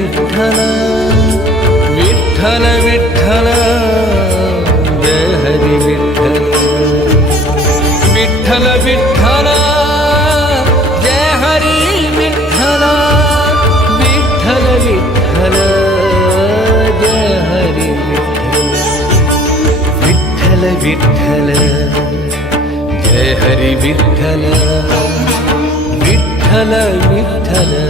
విఠల విఠల విఠల హరి విఠల. విఠల విఠల జయ హరి విఠల విఠల విఠల జయ హరి విఠల విఠల జయ హరి విఠల. విఠల విఠల.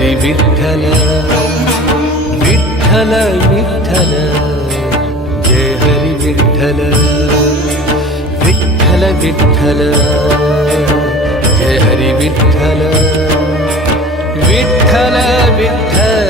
ஹரி விட்டல விட்டல விட்டல ஜெய ஹரி விட்டல விட்டல விட்டல ஜெய ஹரி விட்டல விட்டல விட்டல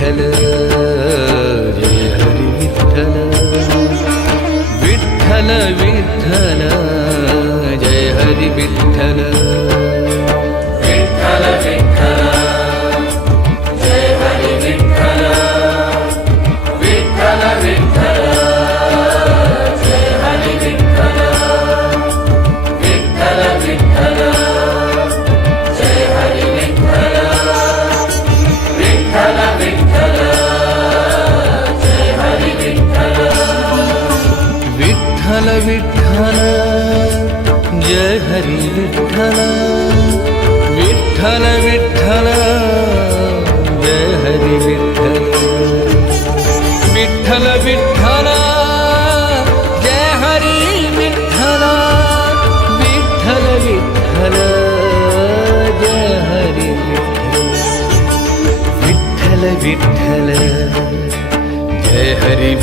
विठ्ठल रे हरि विठ्ठल। विठ्ठल विठ्ठल जय हरी विठ्ठल। जय हरि